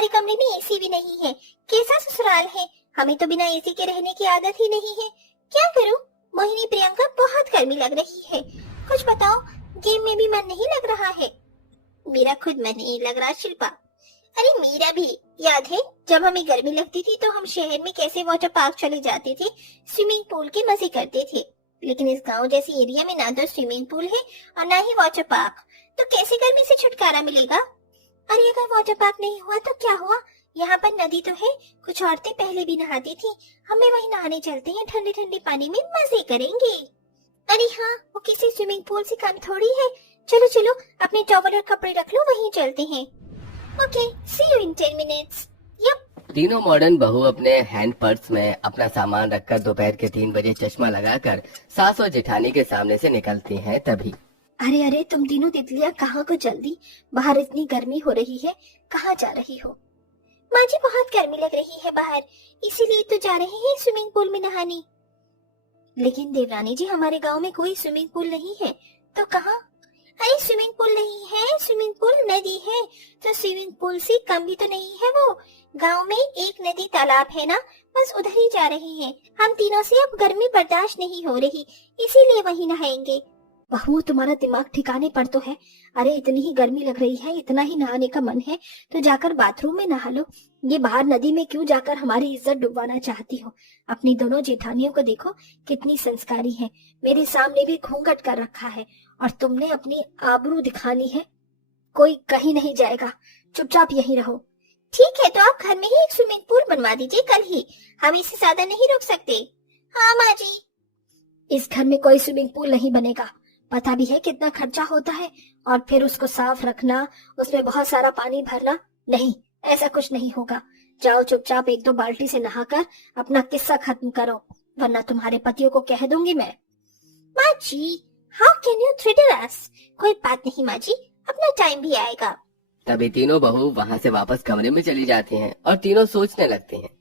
हमारे कमरे में एसी भी नहीं है। कैसा ससुराल है, हमें तो बिना एसी के रहने की आदत ही नहीं है। क्या करूं मोहिनी प्रियंका, बहुत गर्मी लग रही है। कुछ बताओ, गेम में भी मन नहीं लग रहा है। मेरा खुद मन नहीं लग रहा शिल्पा। अरे मेरा भी। याद है जब हमें गर्मी लगती थी तो हम शहर में कैसे वाटर पार्क चले जाते थे, स्विमिंग पूल के मजे करते थे। लेकिन इस गांव जैसी एरिया में ना तो स्विमिंग पूल है और ना ही वाटर पार्क, तो कैसे गर्मी से छुटकारा मिलेगा। अरे अगर वाटर पार्क नहीं हुआ तो क्या हुआ, यहाँ पर नदी तो है, कुछ औरतें पहले भी नहाती थी, हमें वहीं नहाने चलते हैं, ठंडे ठंडे पानी में मजे करेंगे। अरे हाँ, वो किसी स्विमिंग पूल से कम थोड़ी है। चलो चलो अपने टॉवल और कपड़े रख लो, वहीं चलते हैं। Okay, see you in 10 minutes. Yup. तीनों मॉडर्न बहू अपने हैंड पर्स में अपना सामान रखकर दोपहर के 3 बजे चश्मा लगाकर सास और जेठानी के सामने से निकलती हैं। तभी अरे अरे तुम तीनों तितलियां कहाँ को जल्दी, बाहर इतनी गर्मी हो रही है, कहाँ जा रही हो। माँ जी बहुत गर्मी लग रही है बाहर, इसीलिए तो जा रहे हैं स्विमिंग पूल में नहाने। लेकिन देवरानी जी हमारे गांव में कोई स्विमिंग पूल नहीं है, तो कहाँ। अरे स्विमिंग पूल नहीं है, स्विमिंग पूल नदी है, तो स्विमिंग पूल से कम भी तो नहीं है वो। गांव में एक नदी तालाब है ना, बस उधर ही जा रहे हैं। हम तीनों से अब गर्मी बर्दाश्त नहीं हो रही, इसीलिए वहीं नहाएंगे। बहू तुम्हारा दिमाग ठिकाने पर तो है। अरे इतनी ही गर्मी लग रही है, इतना ही नहाने का मन है तो जाकर बाथरूम में नहा लो। ये बाहर नदी में क्यों जाकर हमारी इज्जत डुबाना चाहती हो। अपनी दोनों जेठानियों को देखो कितनी संस्कारी है, मेरे सामने भी घूंघट कर रखा है, और तुमने अपनी आबरू दिखानी है। कोई कहीं नहीं जाएगा, चुपचाप यहीं रहो। ठीक है, तो आप घर में ही एक स्विमिंग पूल बनवा दीजिए कल ही, हम इससे ज्यादा नहीं रुक सकते। हाँ माँ जी। इस घर में कोई स्विमिंग पूल नहीं बनेगा, पता भी है कितना खर्चा होता है, और फिर उसको साफ रखना, उसमें बहुत सारा पानी भरना। नहीं, ऐसा कुछ नहीं होगा। जाओ चुपचाप 1-2 बाल्टी से नहाकर अपना किस्सा खत्म करो, वरना तुम्हारे पतियों को कह दूंगी मैं। माँ जी, how can you threaten us. कोई बात नहीं माँ जी, अपना टाइम भी आएगा। तभी तीनों बहू वहाँ से वापस कमरे में चली जाती हैं और तीनों सोचने लगती हैं।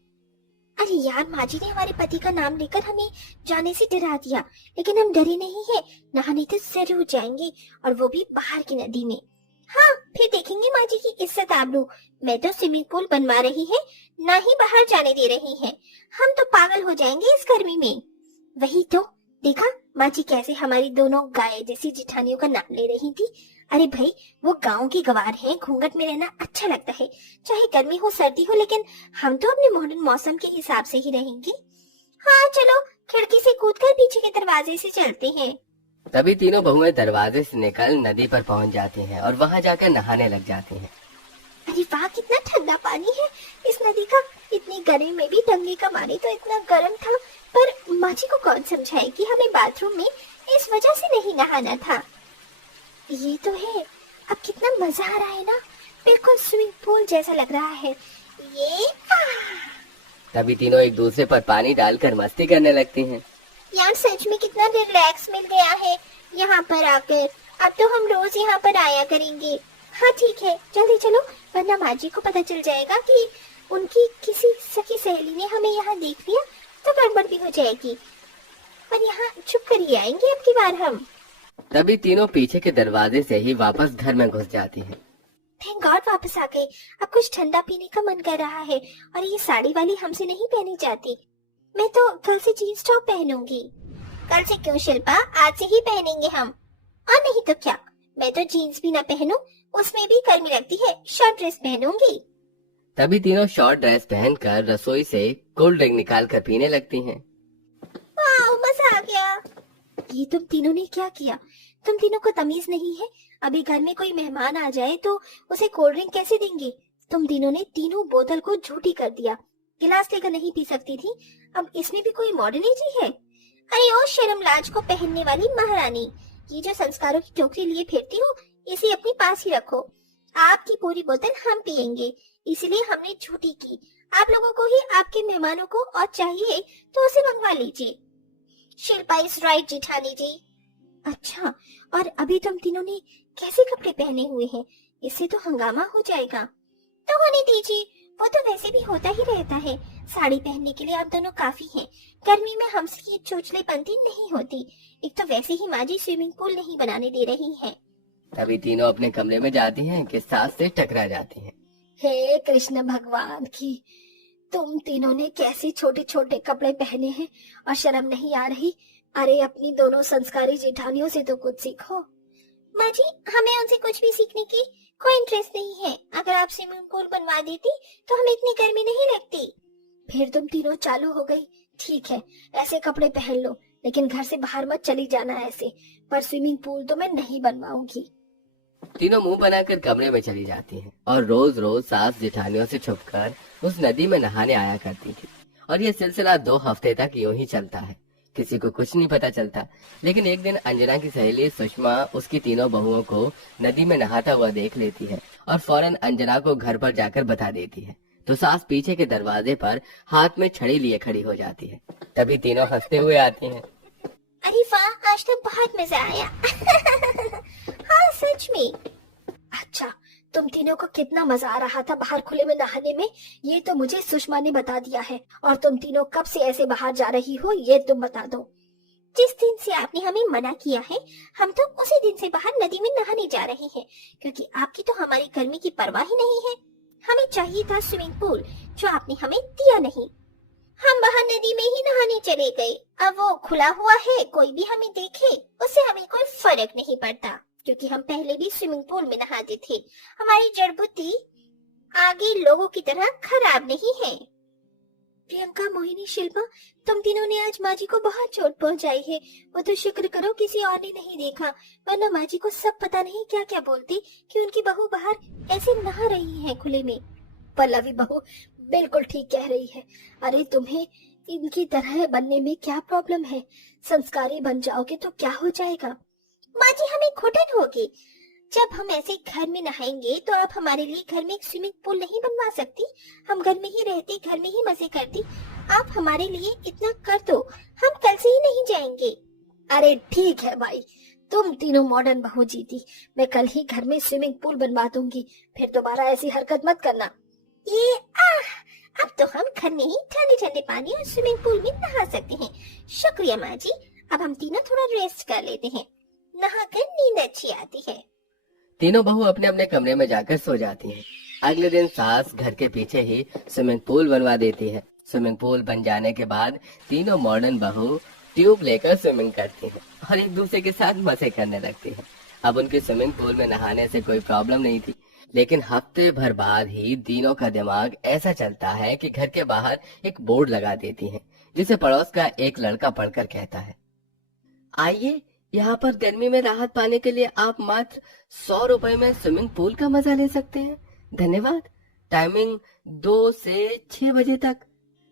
अरे यार, माँ जी ने हमारे पति का नाम लेकर हमें जाने से डरा दिया, लेकिन हम डरे नहीं है, नहाने तो जरूर जाएंगे, और वो भी बाहर की नदी में। हाँ, फिर देखेंगे माँ जी की इज्जत आबरू। मैं तो स्विमिंग पूल बनवा रही है, ना ही बाहर जाने दे रही है। हम तो पागल हो जाएंगे इस गर्मी में। वही तो, देखा माँ जी कैसे हमारी दोनों गाय जैसी जेठानियों का नाम ले रही थी। अरे भाई, वो गांव की गवार है, घूंघट में रहना अच्छा लगता है, चाहे गर्मी हो सर्दी हो, लेकिन हम तो अपने मॉडर्न मौसम के हिसाब से ही रहेंगे। हाँ चलो, खिड़की से कूदकर पीछे के दरवाजे से चलते हैं। तभी तीनों बहुएं दरवाजे से निकल नदी पर पहुँच जाती हैं और वहाँ जाकर नहाने लग जाती हैं। अरे वाह, कितना ठंडा पानी है इस नदी का। इतनी गर्मी में भी टंगे का पानी तो इतना गर्म था, पर माँ जी को कौन समझाए कि हमें बाथरूम में इस वजह से नहीं नहाना था। ये तो है, अब कितना मजा आ रहा है ना, बिल्कुल स्विमिंग पूल जैसा लग रहा है ये। तभी तीनों एक दूसरे पर पानी डालकर मस्ती करने लगती हैं। यार सच में कितना रिलैक्स मिल गया है यहाँ पर आकर। अब तो हम रोज यहाँ पर आया करेंगे। हाँ ठीक है, जल्दी चलो, वरना माँ जी को पता चल जाएगा कि उनकी किसी सखी सहेली ने हमें यहाँ देख लिया तो गड़बड़ भी हो जाएगी। पर यहाँ छुप कर ही आएंगे अब की बार हम। तभी तीनों पीछे के दरवाजे से ही वापस घर में घुस जाती हैं। थैंक गॉड वापस आ गए। अब कुछ ठंडा पीने का मन कर रहा है, और ये साड़ी वाली हमसे नहीं पहनी जाती। मैं तो कल से जीन्स टॉप पहनूंगी। कल से क्यों शिल्पा, आज से ही पहनेंगे हम। और नहीं तो क्या, मैं तो जीन्स भी ना पहनूं, उसमें भी गर्मी लगती है, शॉर्ट ड्रेस पहनूंगी। तभी तीनों शॉर्ट ड्रेस पहनकर रसोई से कोल्ड ड्रिंक निकाल कर पीने लगती हैं। वाह, मजा आ गया। ये तुम तीनों ने क्या किया, तुम तीनों को तमीज नहीं है। अभी घर में कोई मेहमान आ जाए तो उसे कोल्ड ड्रिंक कैसे देंगे। तुम तीनों ने तीनों बोतल को झूठी कर दिया, गिलास लेकर नहीं पी सकती थी, अब इसमें भी कोई मॉडर्निटी है। अरे ओ शर्म लाज को पहनने वाली महारानी, ये जो संस्कारों की टोकरी लिए फिरती हो, इसे अपने पास ही रखो। आपकी पूरी बोतल हम पियेंगे, इसलिए हमने झूठी की। आप लोगों को ही आपके मेहमानों को और चाहिए तो उसे मंगवा लीजिए। शिल्पा इज राइट जेठानी जी। अच्छा, और अभी तुम तीनों ने कैसे कपड़े पहने हुए हैं, इससे तो हंगामा हो जाएगा। तो होने दीजिए, वो तो वैसे भी होता ही रहता है। साड़ी पहनने के लिए आप दोनों काफी हैं। गर्मी में हमसे ये चोचलेपंती नहीं होती। एक तो वैसे ही माँ जी स्विमिंग पूल नहीं बनाने दे रही है। तभी तीनों अपने कमरे में जाती हैं कि सास से टकरा जाती हैं। हे कृष्ण भगवान की, तुम तीनों ने कैसे छोटे छोटे कपड़े पहने हैं और शर्म नहीं आ रही। अरे अपनी दोनों संस्कारी जेठानियों से तो कुछ सीखो। माँ जी, हमें उनसे कुछ भी सीखने की कोई इंटरेस्ट नहीं है। अगर आप स्विमिंग पूल बनवा देती तो हमें इतनी गर्मी नहीं लगती। फिर तुम तीनों चालू हो गई। ठीक है, ऐसे कपड़े पहन लो, लेकिन घर से बाहर मत चली जाना ऐसे। पर स्विमिंग पूल तो मैं नहीं बनवाऊंगी। तीनों मुंह बनाकर कमरे में चली जाती हैं और रोज रोज सास जेठानियों से छुपकर उस नदी में नहाने आया करती थी। और ये सिलसिला 2 हफ्ते तक यूं ही चलता है। किसी को कुछ नहीं पता चलता। लेकिन एक दिन अंजना की सहेली सुषमा उसकी तीनों बहुओं को नदी में नहाता हुआ देख लेती है और फौरन अंजना को घर पर जाकर बता देती है। तो सास पीछे के दरवाजे पर हाथ में छड़ी लिए खड़ी हो जाती है। तभी तीनों हंसते हुए आती हैं। अरे वाह, आज तो बहुत मजा आया। हाँ सच में। अच्छा, तुम तीनों को कितना मजा आ रहा था बाहर खुले में नहाने में, ये तो मुझे सुषमा ने बता दिया है। और तुम तीनों कब से ऐसे बाहर जा रही हो, ये तुम बता दो। जिस दिन से आपने हमें मना किया है, हम तो उसी दिन से बाहर नदी में नहाने जा रहे हैं, क्योंकि आपकी तो हमारी गर्मी की परवाह ही नहीं है। हमें चाहिए था स्विमिंग पूल, जो आपने हमें दिया नहीं। हम बाहर नदी में ही नहाने चले गए। अब वो खुला हुआ है, कोई भी हमें देखे उससे हमें कोई फर्क नहीं पड़ता, क्योंकि हम पहले भी स्विमिंग पूल में नहाते थे। हमारी जड़ बुद्धि आगे लोगों की तरह खराब नहीं है। प्रियंका, मोहिनी, शिल्पा, तुम तीनों ने आज माँ जी को बहुत चोट पहुंचाई है। वो तो शुक्र करो किसी और ने नहीं देखा, वरना माँ जी को सब पता नहीं क्या क्या बोलती कि उनकी बहू बाहर ऐसे नहा रही है खुले में। पल्लवी बहू बिल्कुल ठीक कह रही है। अरे तुम्हें इनकी तरह बनने में क्या प्रॉब्लम है? संस्कारी बन जाओगे तो क्या हो जाएगा? माँ जी, हमें घुटन होगी। जब हम ऐसे घर में नहाएंगे तो आप हमारे लिए घर में एक स्विमिंग पूल नहीं बनवा सकती? हम घर में ही रहती, घर में ही मजे करती। आप हमारे लिए इतना कर दो, हम कल से ही नहीं जाएंगे। अरे ठीक है भाई, तुम तीनों मॉडर्न बहू जीती। मैं कल ही घर में स्विमिंग पूल बनवा दूंगी, फिर दोबारा ऐसी हरकत मत करना। ये अब तो हम घर में ही ठंडे ठंडे पानी और स्विमिंग पूल में नहा सकते हैं। शुक्रिया माँ जी। अब हम तीनों थोड़ा रेस्ट कर लेते हैं, नहाकर नींद अच्छी आती है। तीनों बहू अपने अपने कमरे में जाकर सो जाती हैं। अगले दिन सास घर के पीछे ही स्विमिंग पूल बनवा देती है। स्विमिंग पूल बन जाने के बाद तीनों मॉडर्न बहू ट्यूब लेकर स्विमिंग करती हैं और एक दूसरे के साथ मजे करने लगती हैं। अब उनकी स्विमिंग पूल में नहाने से कोई प्रॉब्लम नहीं थी, लेकिन हफ्ते भर बाद ही तीनों का दिमाग ऐसा चलता है कि घर के बाहर एक बोर्ड लगा देती हैं, जिसे पड़ोस का एक लड़का पढ़कर कहता है, आइए यहाँ पर गर्मी में राहत पाने के लिए आप मात्र 100 रुपए में स्विमिंग पूल का मजा ले सकते हैं। धन्यवाद। टाइमिंग 2 से 6 बजे तक।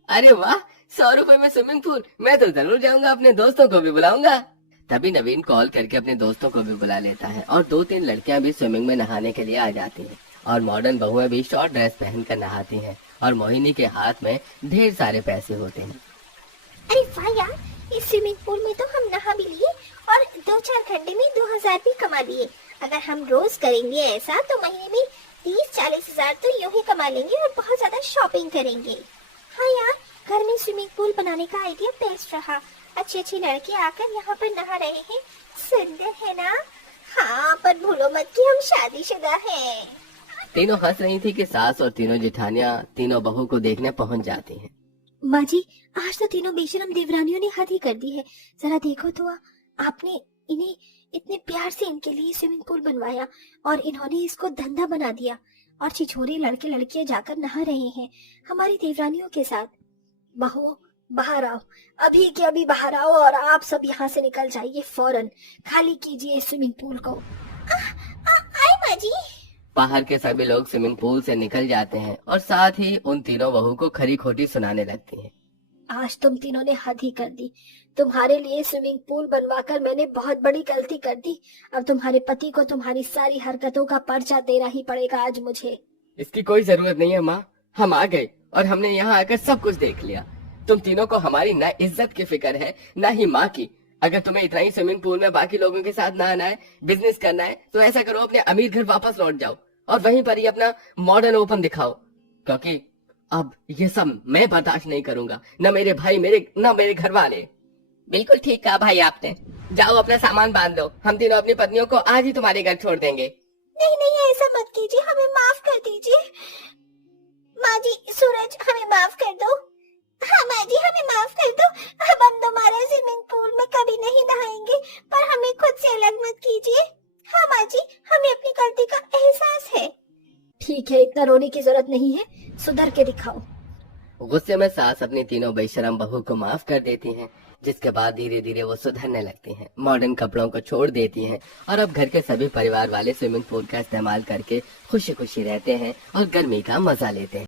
अरे वाह, 100 रुपए में स्विमिंग पूल! मैं तो जरूर जाऊंगा, अपने दोस्तों को भी बुलाऊंगा। तभी नवीन कॉल करके अपने दोस्तों को भी बुला लेता है और 2-3 लड़कियां भी स्विमिंग में नहाने के लिए आ जाती हैं और मॉडर्न बहुएं भी शॉर्ट ड्रेस पहनकर नहाती हैं और मोहिनी के हाथ में ढेर सारे पैसे होते हैं। अरे वाह यार, इस स्विमिंग पूल में तो हम नहा भी लिए और 2-4 घंटे में 2000 भी कमा लिए। अगर हम रोज करेंगे ऐसा तो महीने में 30-40 हजार तो यूं ही कमा लेंगे और बहुत ज्यादा शॉपिंग करेंगे। हाँ यार, घर में स्विमिंग पूल बनाने का आइडिया बेस्ट रहा। अच्छे अच्छे लड़के आकर यहाँ पर नहा रहे हैं, सुंदर है ना? हाँ, पर भूलो मत कि हम शादीशुदा हैं। तीनों हंस रही थी कि सास और तीनों जेठानियां तीनों बहू को देखने पहुंच जाती हैं। माँ जी, आज तो तीनों बेशरम देवरानियों ने हद ही कर दी है। जरा देखो तो, आपने इन्हें इतने प्यार से इनके लिए स्विमिंग पूल बनवाया और इन्होंने इसको धंधा बना दिया और छिछोरे लड़के लड़कियां जाकर नहा रहे हैं हमारी देवरानियों के साथ। बहू बाहर आओ, अभी के अभी बाहर आओ और आप सब यहाँ से निकल जाइए। फौरन खाली कीजिए स्विमिंग पूल को। आए माँ जी। बाहर के सभी लोग स्विमिंग पूल से निकल जाते हैं और साथ ही उन तीनों बहू को खरी खोटी सुनाने लगती हैं। आज तुम तीनों ने हद ही कर दी। तुम्हारे लिए स्विमिंग पूल बनवाकर मैंने बहुत बड़ी गलती कर दी। अब तुम्हारे पति को तुम्हारी सारी हरकतों का पर्चा देना ही पड़ेगा आज मुझे। इसकी कोई जरूरत नहीं है माँ, हम आ गए और हमने यहाँ आकर सब कुछ देख लिया। तुम तीनों को हमारी न इज्जत की फिक्र है न ही माँ की। अगर तुम्हें इतना ही स्विमिंग पूल में बाकी लोगों के साथ नहाना है, बिजनेस करना है, तो ऐसा करो, अपने अमीर घर वापस लौट जाओ और वहीं पर ही अपना मॉडर्न ओपन दिखाओ, क्योंकि अब ये सब मैं बर्दाश्त नहीं करूंगा, न मेरे भाई न मेरे घर वाले। बिल्कुल ठीक कहा भाई आपने। जाओ अपना सामान बांध दो, हम तीनों अपनी पत्नियों को आज ही तुम्हारे घर छोड़ देंगे। नहीं नहीं, ऐसा मत कीजिए, हमें माफ कर दीजिए। आज हमें माफ कर दो। हाँ माँ जी, हमें माफ कर दो। अब हम दोबारा स्विमिंग पूल में कभी नहीं नहाएंगे, पर हमें खुद से अलग मत कीजिए। हाँ माँ जी, हमें अपनी गलती का एहसास है। ठीक है, इतना रोने की जरूरत नहीं है, सुधर के दिखाओ। गुस्से में सास अपनी तीनों बेशरम बहू को माफ कर देती हैं, जिसके बाद धीरे धीरे वो सुधरने लगती हैं, मॉडर्न कपड़ों को छोड़ देती हैं और अब घर के सभी परिवार वाले स्विमिंग पूल का इस्तेमाल करके खुशी खुशी रहते हैं और गर्मी का मजा लेते हैं।